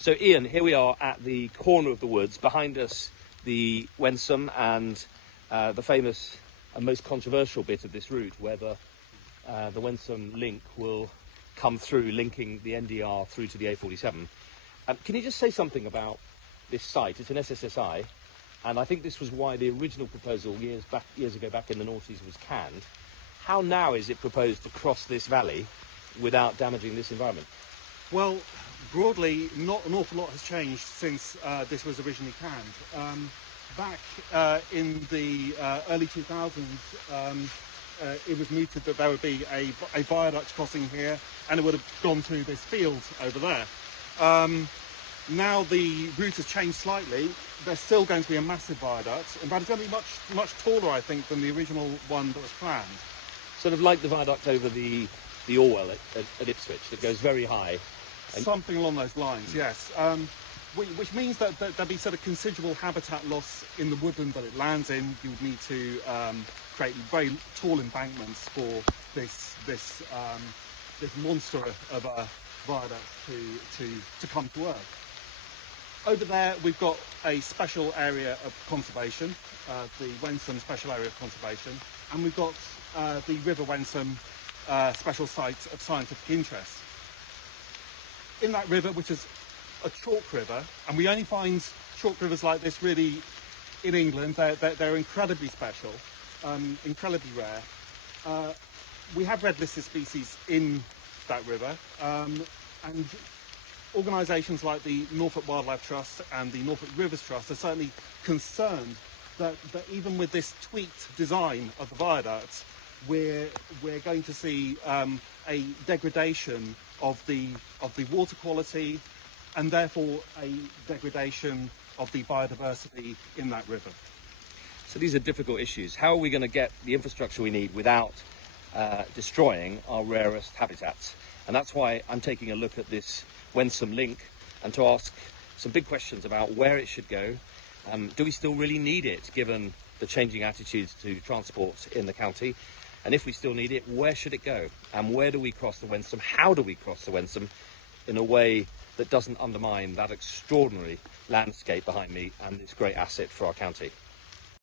So Ian, here we are at the corner of the woods. Behind us, the Wensum and the famous and most controversial bit of this route, where the Wensum link will come through, linking the NDR through to the A47. Can you just say something about this site? It's an SSSI, and I think this was why the original proposal years ago back in the noughties was canned. How now is it proposed to cross this valley without damaging this environment? Well, broadly, not an awful lot has changed since this was originally canned. Back in the early 2000s, it was mooted that there would be a viaduct crossing here, and it would have gone through this field over there. Now the route has changed slightly. There's still going to be a massive viaduct, but it's going to be much taller, I think, than the original one that was planned. Sort of like the viaduct over the Orwell at Ipswich that goes very high. Something along those lines, yes. Which means that there'll be sort of considerable habitat loss in the woodland that it lands in. You would need to create very tall embankments for this monster of a viaduct to come to Earth. Over there, we've got a special area of conservation, the Wensum Special Area of Conservation, and we've got the River Wensum Special Site of Scientific Interest. In that river, which is a chalk river, and we only find chalk rivers like this really in England. They're incredibly special, incredibly rare. We have red listed species in that river, and organisations like the Norfolk Wildlife Trust and the Norfolk Rivers Trust are certainly concerned that even with this tweaked design of the viaduct, we're going to see a degradation of the water quality, and therefore a degradation of the biodiversity in that river. So these are difficult issues. How are we going to get the infrastructure we need without destroying our rarest habitats? And that's why I'm taking a look at this Wensum link and to ask some big questions about where it should go. Do we still really need it, given the changing attitudes to transport in the county? And if we still need it, where should it go? And where do we cross the Wensum? How do we cross the Wensum in a way that doesn't undermine that extraordinary landscape behind me and this great asset for our county?